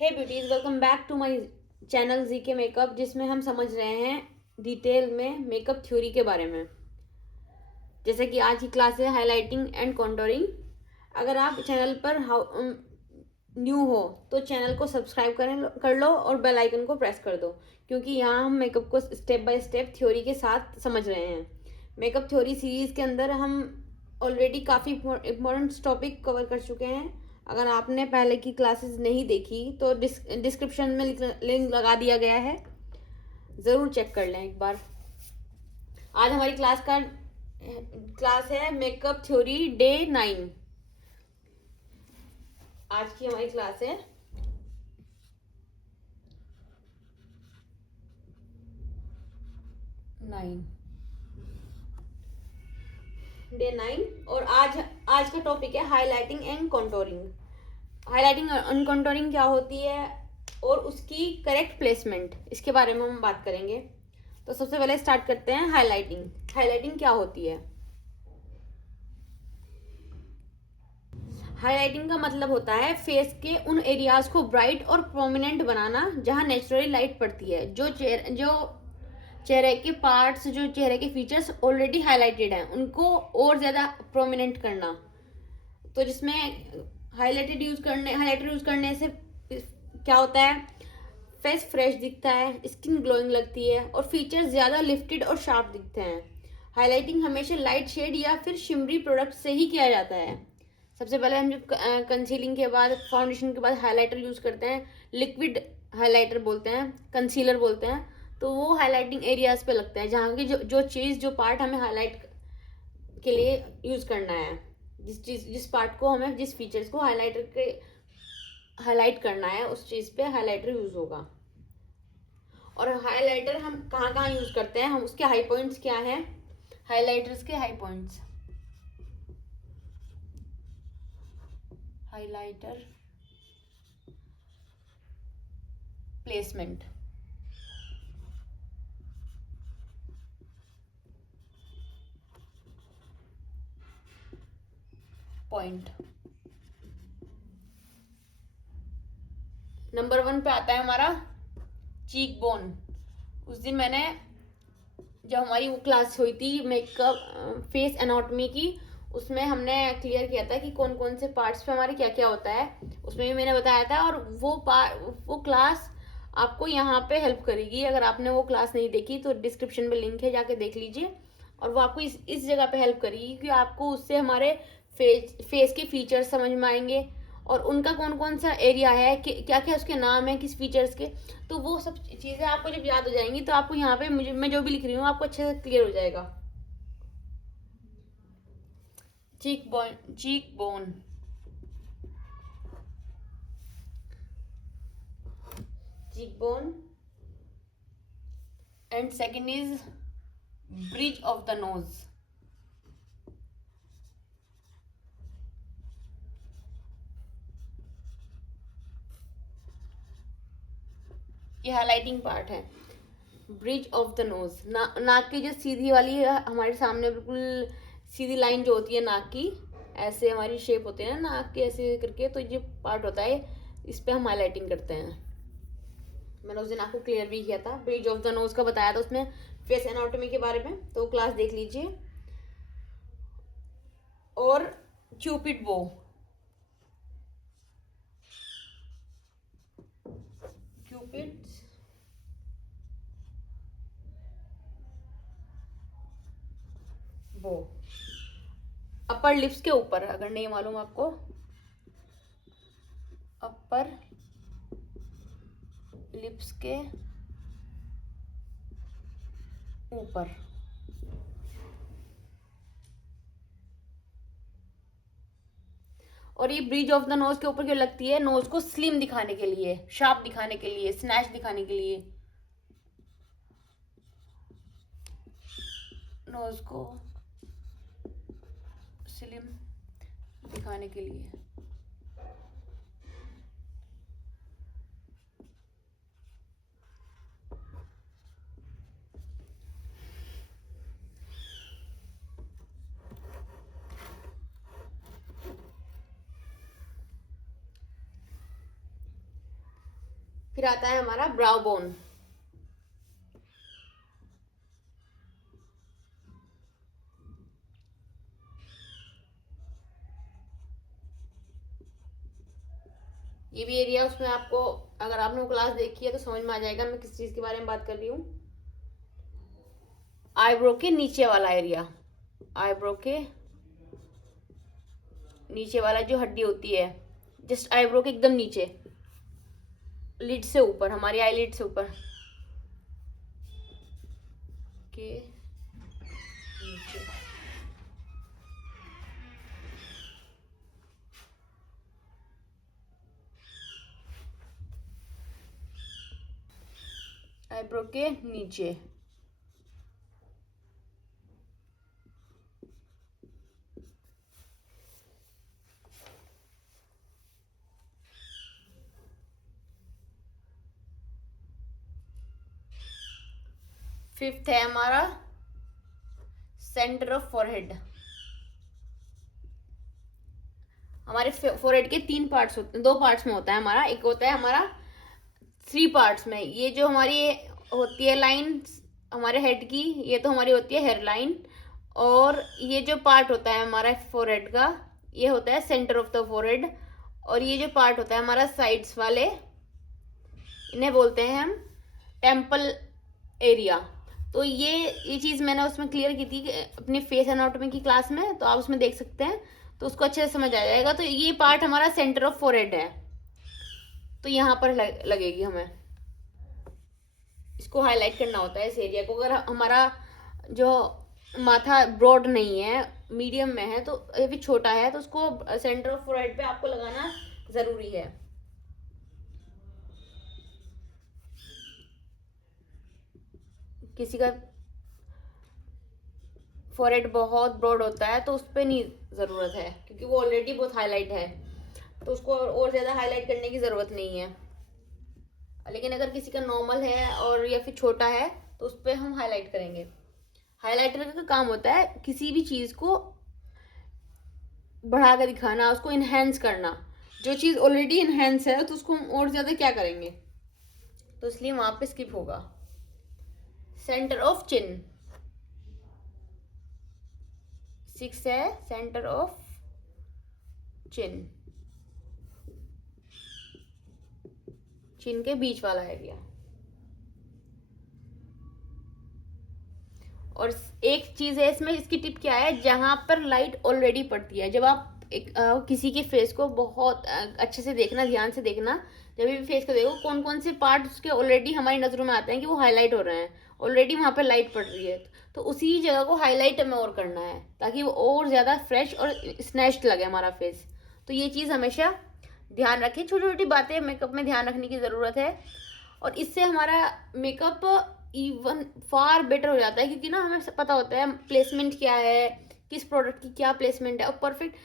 Hey beauties, welcome back to my channel GK makeup, जिसमें हम समझ रहे हैं डिटेल में मेकअप थ्योरी के बारे में। जैसे कि आज की क्लास है हाइलाइटिंग एंड कॉन्टोरिंग। अगर आप चैनल पर न्यू हो तो चैनल को सब्सक्राइब कर लो और बेल आइकन को प्रेस कर दो, क्योंकि यहाँ हम मेकअप को स्टेप बाय स्टेप थ्योरी के साथ समझ रहे हैं। मेकअप थ्योरी सीरीज के अंदर हम ऑलरेडी काफ़ी इम्पोर्टेंट टॉपिक कवर कर चुके हैं। अगर आपने पहले की क्लासेस नहीं देखी तो डिस्क्रिप्शन में लिंक लगा दिया गया है, ज़रूर चेक कर लें एक बार। आज हमारी क्लास है मेकअप थ्योरी डे 9। आज की हमारी क्लास है डे 9 और आज का टॉपिक है highlighting and contouring. Highlighting and contouring क्या होती है और उसकी करेक्ट प्लेसमेंट, इसके बारे में हम बात करेंगे। तो सबसे पहले स्टार्ट करते हैं हाइलाइटिंग। हाइलाइटिंग क्या होती है? हाइलाइटिंग का मतलब होता है फेस के उन एरियाज को ब्राइट और प्रोमिनेंट बनाना जहां नेचुरली लाइट पड़ती है। जो चेहरे के पार्ट्स, जो चेहरे के फीचर्स ऑलरेडी हाईलाइटेड हैं, उनको और ज़्यादा प्रोमिनेंट करना। तो जिसमें हाइलाइटर यूज करने से क्या होता है? फेस फ्रेश दिखता है, स्किन ग्लोइंग लगती है और फीचर्स ज़्यादा लिफ्टेड और शार्प दिखते हैं। हाइलाइटिंग हमेशा लाइट शेड या फिर शिमरी प्रोडक्ट से ही किया जाता है। सबसे पहले हम जब कंसीलिंग के बाद, फाउंडेशन के बाद हाइलाइटर यूज करते हैं, लिक्विड हाइलाइटर बोलते हैं, कंसीलर बोलते हैं, तो वो हाइलाइटिंग एरियाज पे लगता है जहाँ की जो पार्ट हमें हाईलाइट के लिए यूज करना है, जिस पार्ट को हमें, जिस फीचर्स को हाईलाइट करना है, उस चीज पे हाइलाइटर यूज होगा। और हाइलाइटर हम कहाँ कहाँ यूज करते हैं, हम उसके हाई पॉइंट्स क्या है? हाइलाइटर्स के high points, highlighter placement. Point number 1 पे आता है हमारा चीक बोन। उस दिन मैंने, जब हमारी वो क्लास हुई थी मेकअप फेस एनाटॉमी की, उसमें हमने क्लियर किया था कि कौन कौन से पार्ट्स पे हमारे क्या क्या होता है। उसमें भी मैंने बताया था, और वो क्लास आपको यहाँ पे हेल्प करेगी। अगर आपने वो क्लास नहीं देखी तो डिस्क्रिप्शन में लिंक है, जाके देख लीजिए। और वो आपको इस जगह पे हेल्प करेगी, क्योंकि आपको उससे हमारे फेस के फीचर्स समझ में आएंगे और उनका कौन कौन सा एरिया है, क्या क्या उसके नाम है, किस फीचर्स के। तो वो सब चीज़ें आपको जब याद हो जाएंगी तो आपको यहाँ पे मैं जो भी लिख रही हूँ आपको अच्छे से क्लियर हो जाएगा। Cheek bone, cheek bone. And second is bridge of the knows. ये हाइलाइटिंग पार्ट है, ब्रिज ऑफ द नोज। नाक की जो सीधी वाली है, हमारे सामने बिल्कुल सीधी लाइन जो होती है नाक की, ऐसे हमारी शेप होती है ना नाक की, ऐसे करके, तो ये पार्ट होता है, इस पे हम हाईलाइटिंग करते हैं। मैंने उस दिन आपको क्लियर भी किया था, ब्रिज ऑफ द नोज का बताया था उसमें फेस एनाटॉमी के बारे में, तो क्लास देख लीजिए। और क्यूपिड बो, क्यूपिड बो अपर लिप्स के ऊपर, अगर नहीं मालूम आपको, अपर लिप्स के ऊपर। और ये ब्रिज ऑफ द नोज के ऊपर क्यों लगती है? नोज को स्लिम दिखाने के लिए, शार्प दिखाने के लिए, स्नैच दिखाने के लिए, नोज को स्लिम दिखाने के लिए। फिर आता है हमारा ब्राउ बोन। ये भी एरिया उसमें आपको, अगर आपने वो क्लास देखी है तो समझ में आ जाएगा मैं किस चीज के बारे में बात कर रही हूँ। आईब्रो के नीचे वाला एरिया, आईब्रो के नीचे वाला जो हड्डी होती है, जस्ट आईब्रो के एकदम नीचे, लिड से ऊपर, हमारी आई लिड से ऊपर के नीचे। आईब्रो के नीचे। फिफ्थ है हमारा सेंटर ऑफ फॉरहेड। हमारे फोरहेड के 3 पार्ट्स होते हैं, 2 पार्ट्स में होता है हमारा। एक होता है हमारा 3 पार्ट्स में, ये जो हमारी होती है लाइन हमारे हेड की, ये तो हमारी होती है हेयर लाइन। और ये जो पार्ट होता है हमारा फोरहेड का, ये होता है सेंटर ऑफ द फोरहेड। और ये जो पार्ट होता है हमारा साइड्स वाले, इन्हें बोलते हैं हम टेम्पल एरिया। तो ये चीज़ मैंने उसमें क्लियर की थी अपनी फेस एनाटॉमी की क्लास में, तो आप उसमें देख सकते हैं, तो उसको अच्छे से समझ आ जाएगा। तो ये पार्ट हमारा सेंटर ऑफ फोरहेड है, तो यहाँ पर लगेगी हमें, इसको हाईलाइट करना होता है इस एरिया को। अगर हमारा जो माथा ब्रॉड नहीं है, मीडियम में है, तो ये भी छोटा है, तो उसको सेंटर ऑफ फोरहेड पे आपको लगाना जरूरी है। किसी का फोरहेड बहुत ब्रॉड होता है तो उस पर नहीं ज़रूरत है, क्योंकि वो ऑलरेडी बहुत हाईलाइट है, तो उसको और ज़्यादा हाईलाइट करने की ज़रूरत नहीं है। लेकिन अगर किसी का नॉर्मल है और या फिर छोटा है तो उस पर हम हाईलाइट करेंगे। हाईलाइटर का काम होता है किसी भी चीज़ को बढ़ा कर दिखाना, उसको इन्हेंस करना। जो चीज़ ऑलरेडी इन्हेंस है तो उसको हम और ज़्यादा क्या करेंगे, तो इसलिए वहाँ पे स्किप होगा। सेंटर ऑफ चिन 6 है, सेंटर ऑफ चिन, चिन के बीच वाला एरिया। और एक चीज है इसमें, इसकी टिप क्या है, जहां पर लाइट ऑलरेडी पड़ती है, जब आप किसी के फेस को बहुत अच्छे से देखना, ध्यान से देखना, जब भी फेस को देखो कौन कौन से पार्ट उसके ऑलरेडी हमारी नजरों में आते हैं कि वो हाईलाइट हो रहे हैं, ऑलरेडी वहां पर लाइट पड़ रही है, तो उसी जगह को हाईलाइट हमें और करना है ताकि वो और ज्यादा फ्रेश और स्नैच्ड लगे हमारा फेस। तो ये चीज हमेशा ध्यान रखें, छोटी छोटी बातें मेकअप में ध्यान रखने की ज़रूरत है, और इससे हमारा मेकअप इवन फार बेटर हो जाता है, क्योंकि ना हमें पता होता है प्लेसमेंट क्या है, किस प्रोडक्ट की क्या प्लेसमेंट है, और परफेक्ट।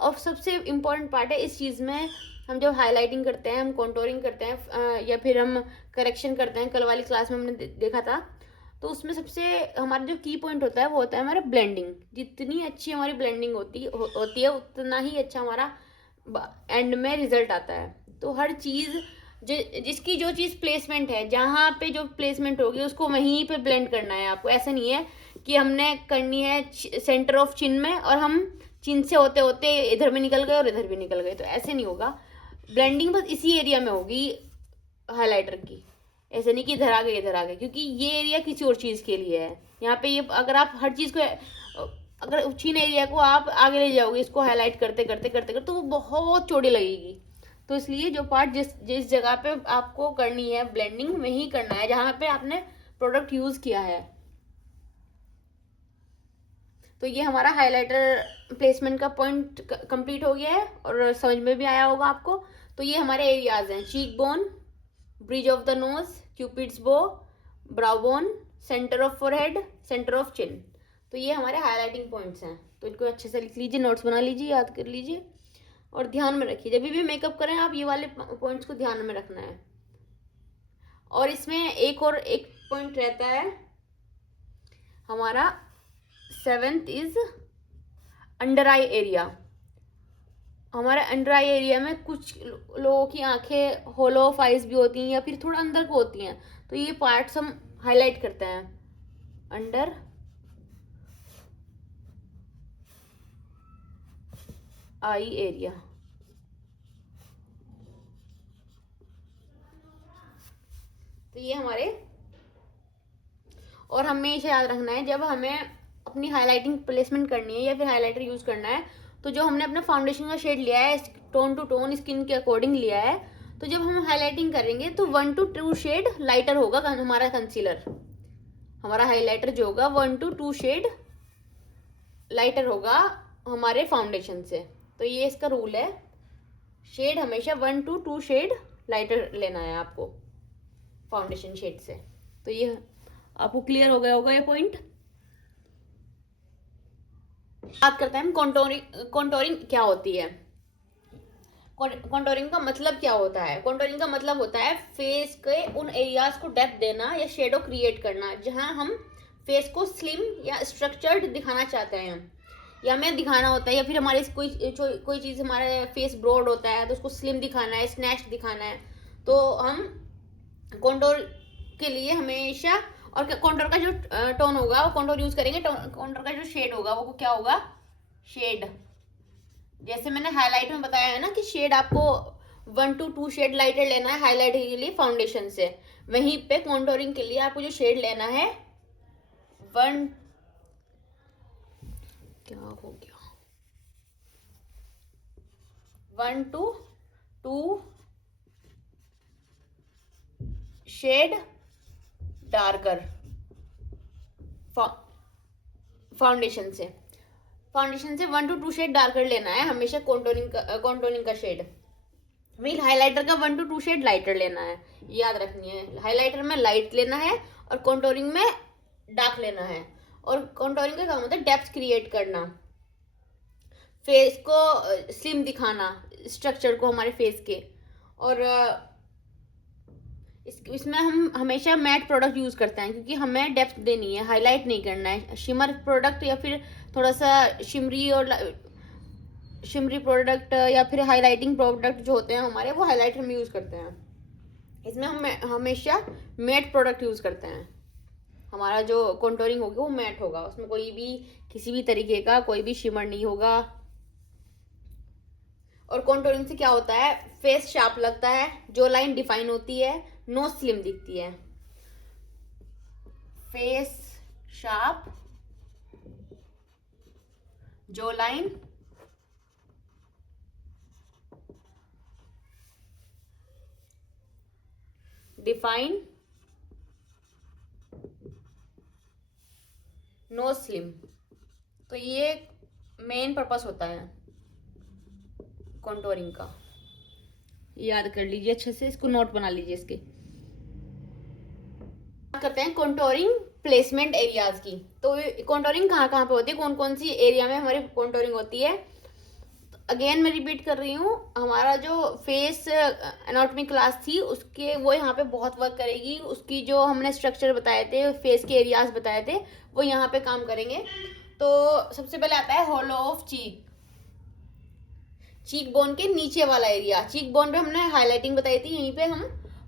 और सबसे इम्पॉर्टेंट पार्ट है इस चीज़ में, हम जब हाईलाइटिंग करते हैं, हम कॉन्टोरिंग करते हैं, या फिर हम करेक्शन करते हैं, कल वाली क्लास में हमने देखा था, तो उसमें सबसे हमारा जो की पॉइंट होता है वो होता है हमारा ब्लेंडिंग। जितनी अच्छी हमारी ब्लेंडिंग होती है उतना ही अच्छा हमारा एंड में रिजल्ट आता है। तो हर चीज़ जिसकी जो चीज़ प्लेसमेंट है, जहाँ पे जो प्लेसमेंट होगी उसको वहीं पे ब्लेंड करना है आपको। ऐसा नहीं है कि हमने करनी है सेंटर ऑफ चिन में और हम चिन से होते होते इधर भी निकल गए और इधर भी निकल गए, तो ऐसे नहीं होगा। ब्लेंडिंग बस इसी एरिया में होगी हाईलाइटर की, ऐसे नहीं कि इधर आ गए इधर आ गए, क्योंकि ये एरिया किसी और चीज़ के लिए है। यहाँ पे ये अगर आप हर चीज़ को, अगर चिन एरिया को आप आगे ले जाओगे इसको हाईलाइट करते करते करते करते, तो वो बहुत चौड़ी लगेगी। तो इसलिए जो पार्ट जिस जिस जगह पे आपको करनी है ब्लेंडिंग, वहीं करना है जहाँ पे आपने प्रोडक्ट यूज़ किया है। तो ये हमारा हाइलाइटर प्लेसमेंट का पॉइंट कंप्लीट हो गया है और समझ में भी आया होगा आपको। तो ये हमारे एरियाज हैं, cheek bone, bridge of the nose, cupid's bow, brow bone, centre of forehead, centre of chin. तो ये हमारे हाईलाइटिंग पॉइंट्स हैं। तो इनको अच्छे से लिख लीजिए, नोट्स बना लीजिए, याद कर लीजिए और ध्यान में रखिए। जब भी मेकअप करें आप ये वाले पॉइंट्स को ध्यान में रखना है। और इसमें एक पॉइंट रहता है हमारा, 7th is under eye area. हमारे अंडर आई एरिया में कुछ लोगों की आंखें होलो ऑफ आइज भी होती हैं या फिर थोड़ा अंदर को होती हैं, तो ये पार्ट्स हम हाईलाइट करते हैं अंडर आई एरिया। तो ये हमारे, और हमेशा याद रखना है जब हमें अपनी हाईलाइटिंग प्लेसमेंट करनी है या फिर हाईलाइटर यूज करना है, तो जो हमने अपना फाउंडेशन का शेड लिया है टोन टू टोन स्किन के अकॉर्डिंग लिया है, तो जब हम हाईलाइटिंग करेंगे तो 1 to 2 शेड लाइटर होगा हमारा कंसीलर, हमारा हाईलाइटर जो होगा 1 to 2 शेड लाइटर होगा हमारे फाउंडेशन से। तो ये इसका रूल है, शेड हमेशा 1 to 2 शेड लाइटर लेना है आपको फाउंडेशन शेड से। तो ये आपको क्लियर हो गया होगा ये पॉइंट। बात करते हैं हम कॉन्टोरिंग। कॉन्टोरिंग क्या होती है, कॉन्टोरिंग का मतलब क्या होता है? कॉन्टोरिंग का मतलब होता है फेस के उन एरियाज को डेप्थ देना या शेडो क्रिएट करना जहां हम फेस को स्लिम या स्ट्रक्चर्ड दिखाना चाहते हैं, या हमें दिखाना होता है, या फिर हमारे कोई चीज़, हमारा फेस ब्रॉड होता है तो उसको स्लिम दिखाना है, स्नैच्ड दिखाना है, तो हम कॉन्टोर के लिए हमेशा, और कॉन्टोर का जो टोन होगा वो कॉन्टोर यूज करेंगे, कॉन्टोर का जो शेड होगा वो क्या होगा, शेड। जैसे मैंने हाईलाइट में बताया है ना कि शेड आपको 1 to 2 शेड लाइटर लेना है हाईलाइटिंग के लिए फाउंडेशन से, वहीं पे कॉन्टोरिंग के लिए आपको जो शेड लेना है 1, क्या हो गया, 1 to 2 शेड डार्कर फाउंडेशन से 1 to 2 शेड डार्कर लेना है हमेशा कॉन्टोरिंग का शेड। मीन हाइलाइटर का 1 to 2 शेड लाइटर लेना है, याद रखनी है। हाइलाइटर में लाइट लेना है और कॉन्टोरिंग में डार्क लेना है। और कॉन्टोरिंग का काम होता है डेप्थ क्रिएट करना, फेस को स्लिम दिखाना, स्ट्रक्चर को हमारे फेस के। और इसमें हम हमेशा मैट प्रोडक्ट यूज़ करते हैं क्योंकि हमें डेप्थ देनी है, हाईलाइट नहीं करना है। शिमर प्रोडक्ट या फिर थोड़ा सा शिमरी प्रोडक्ट या फिर हाईलाइटिंग प्रोडक्ट जो होते हैं हमारे, वो हाईलाइटर में यूज़ करते हैं। इसमें हम हमेशा मैट प्रोडक्ट यूज़ करते हैं। हमारा जो कॉन्टोरिंग होगी वो मैट होगा, उसमें कोई भी किसी भी तरीके का कोई भी शिमर नहीं होगा। और कॉन्टोरिंग से क्या होता है, फेस शार्प लगता है, जो लाइन डिफाइन होती है, नोज स्लिम दिखती है। फेस शार्प, जो लाइन डिफाइन, नोज स्लिम। तो ये मेन पर्पस होता है कॉन्टोरिंग का, याद कर लीजिए अच्छे से, इसको नोट बना लीजिए इसके। बात करते हैं कॉन्टोरिंग प्लेसमेंट एरियाज की। तो कॉन्टोरिंग कहाँ कहाँ पे होती है, कौन कौन सी एरिया में हमारी कॉन्टोरिंग होती है। अगेन मैं रिपीट कर रही हूँ, हमारा जो फेस एनाटॉमी क्लास थी उसके वो यहाँ पे बहुत वर्क करेगी। उसकी जो हमने स्ट्रक्चर बताए थे, फेस के एरियाज बताए थे, वो यहाँ पे काम करेंगे। तो सबसे पहले आता है होलो ऑफ चीक, चीक बोन के नीचे वाला एरिया। चीक बोन पे हमने हाईलाइटिंग बताई थी, यहीं पे हम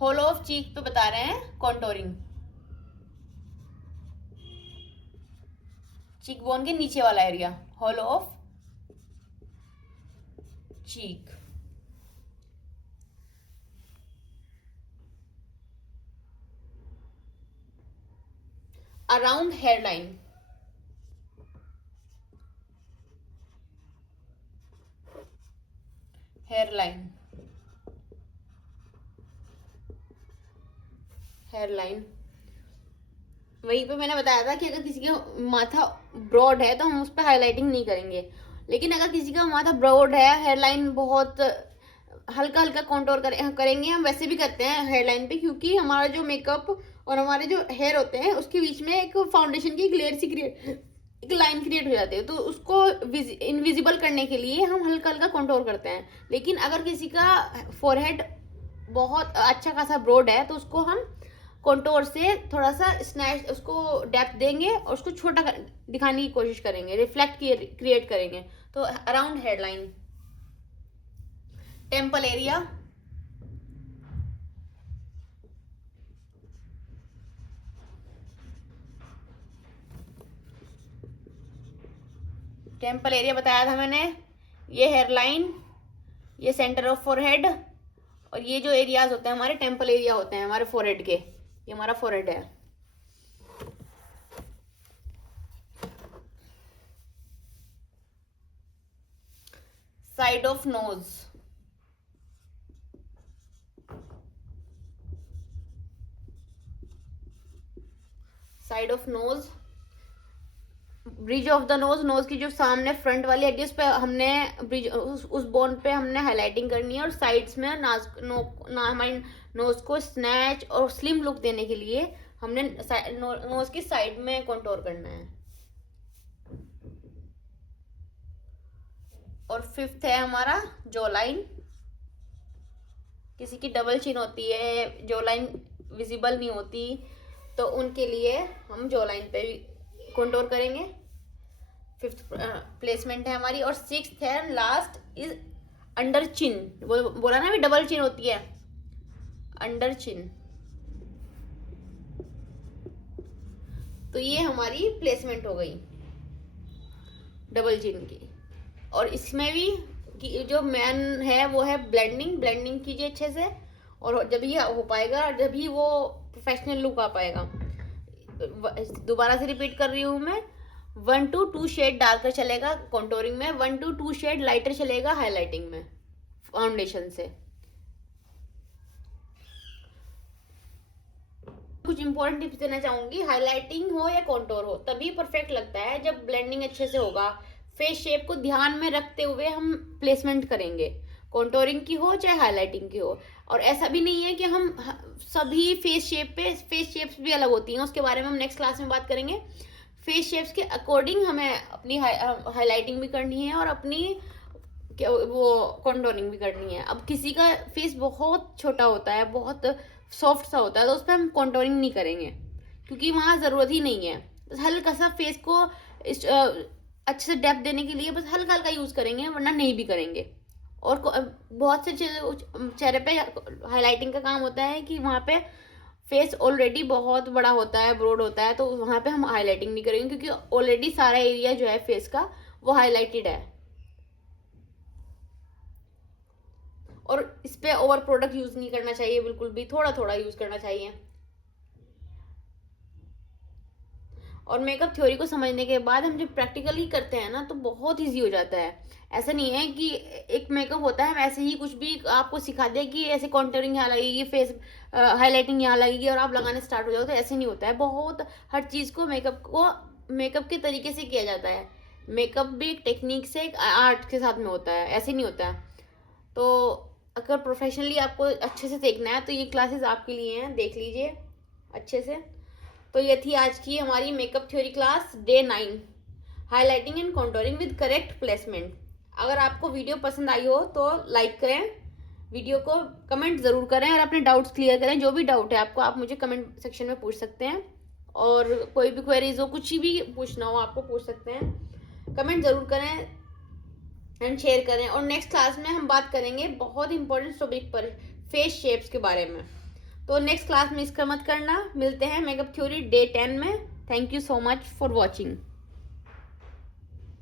होलो ऑफ चीक पे बता रहे हैं कॉन्टोरिंग। चीक बोन के नीचे वाला area, hollow of cheek. Around hair line, hair line, hair line. वहीं पे मैंने बताया था कि अगर किसी का माथा ब्रॉड है तो हम उस पर हाईलाइटिंग नहीं करेंगे, लेकिन अगर किसी का माथा ब्रॉड है, हेयर लाइन बहुत हल्का हल्का कॉन्टोर करेंगे। हम वैसे भी करते हैं हेयर लाइन पे, क्योंकि हमारा जो मेकअप और हमारे जो हेयर होते हैं उसके बीच में एक फाउंडेशन की एक लाइन क्रिएट हो जाती है, तो उसको इनविजिबल करने के लिए हम हल्का हल्का कॉन्टोर करते हैं। लेकिन अगर किसी का फोरहेड बहुत अच्छा खासा ब्रॉड है तो उसको हम कॉन्टोर से थोड़ा सा स्नैच, उसको डेप्थ देंगे और उसको छोटा दिखाने की कोशिश करेंगे, रिफ्लेक्ट क्रिएट करेंगे। तो around hair line, temple area, temple area बताया था मैंने, ये हेयरलाइन, ये सेंटर ऑफ फोरहेड, और ये जो एरियाज होते हैं हमारे टेम्पल एरिया होते हैं हमारे फोरहेड के, ये हमारा फोरहेड है। Side of nose, side of nose, bridge of the nose, nose की जो सामने फ्रंट वाली एड्ज उस पे हमने ब्रिज, उस बोन पे हमने हाईलाइटिंग करनी है, और साइड्स में हमारी नोज को स्नैच और स्लिम लुक देने के लिए हमने नोज की साइड में कंटूर करना है। और फिफ्थ है हमारा जॉ लाइन, किसी की डबल चिन होती है, जॉ लाइन विजिबल नहीं होती, तो उनके लिए हम जॉ लाइन पे भी कंटूर करेंगे। फिफ्थ प्लेसमेंट है हमारी। और सिक्स्थ है लास्ट इज अंडर चिन, बोला ना भी डबल चिन होती है, अंडर चिन, तो ये हमारी प्लेसमेंट हो गई डबल चिन की। और इसमें भी जो मेन है वो है ब्लेंडिंग, ब्लेंडिंग कीजिए अच्छे से, और जब ये हो पाएगा, जब ही वो प्रोफेशनल लुक आ पाएगा। दोबारा से रिपीट कर रही हूँ मैं, 1 to 2 शेड डार्कर चलेगा कॉन्टोरिंग में, 1 to 2 शेड लाइटर चलेगा हाईलाइटिंग में फाउंडेशन से। कुछ इंपॉर्टेंट टिप्स देना चाहूंगी, हाईलाइटिंग हो या कॉन्टोर हो तभी परफेक्ट लगता है जब ब्लेंडिंग अच्छे से होगा, फेस शेप को ध्यान में रखते हुए हम प्लेसमेंट करेंगे, कॉन्टोरिंग की हो चाहे हाईलाइटिंग की हो। और ऐसा भी नहीं है कि हम सभी फेस शेप्स भी अलग होती हैं, उसके बारे में हम नेक्स्ट क्लास में बात करेंगे। फेस शेप्स के अकॉर्डिंग हमें अपनी हाईलाइटिंग भी करनी है और अपनी वो कॉन्टोरिंग भी करनी है। अब किसी का फेस बहुत छोटा होता है, बहुत सॉफ्ट सा होता है, तो उस पर हम कॉन्टोरिंग नहीं करेंगे क्योंकि वहाँ ज़रूरत ही नहीं है। बस हल्का सा फेस को अच्छे से डेप्थ देने के लिए बस हल्का हल्का यूज़ करेंगे, वरना नहीं भी करेंगे। और बहुत से चेहरे पे हाईलाइटिंग का काम होता है कि वहाँ पे फेस ऑलरेडी बहुत बड़ा होता है, ब्रॉड होता है, तो वहाँ पे हम हाईलाइटिंग नहीं करेंगे क्योंकि ऑलरेडी सारा एरिया जो है फेस का वो हाईलाइटेड है। और इस पे ओवर प्रोडक्ट यूज नहीं करना चाहिए, बिल्कुल भी, थोड़ा थोड़ा यूज करना चाहिए। और मेकअप थ्योरी को समझने के बाद हम जब प्रैक्टिकली करते हैं ना तो बहुत ईजी हो जाता है। ऐसा नहीं है कि एक मेकअप होता है ऐसे ही कुछ भी आपको सिखा दे कि ऐसे कॉन्टूरिंग यहाँ लगेगी, फेस हाईलाइटिंग यहाँ लगेगी और आप लगाने स्टार्ट हो जाओ, तो ऐसे नहीं होता है। बहुत हर चीज़ को मेकअप के तरीके से किया जाता है। मेकअप भी एक टेक्निक से, एक आर्ट के साथ में होता है, ऐसे नहीं होता है। तो अगर प्रोफेशनली आपको अच्छे से देखना है तो ये क्लासेस आपके लिए हैं, देख लीजिए अच्छे से। तो ये थी आज की हमारी makeup theory class day 9, highlighting and contouring with correct placement. अगर आपको वीडियो पसंद आई हो तो लाइक करें, वीडियो को कमेंट ज़रूर करें और अपने डाउट्स क्लियर करें। जो भी डाउट है आपको, आप मुझे कमेंट सेक्शन में पूछ सकते हैं, और कोई भी क्वेरीज हो, कुछ भी पूछना हो आपको पूछ सकते हैं। कमेंट ज़रूर करें एंड शेयर करें। और नेक्स्ट क्लास में हम बात करेंगे बहुत इंपॉर्टेंट टॉपिक पर, फेस शेप्स के बारे में। तो नेक्स्ट क्लास में इसका मत करना। मिलते हैं मेकअप थ्योरी डे 10 में। Thank you so much for watching.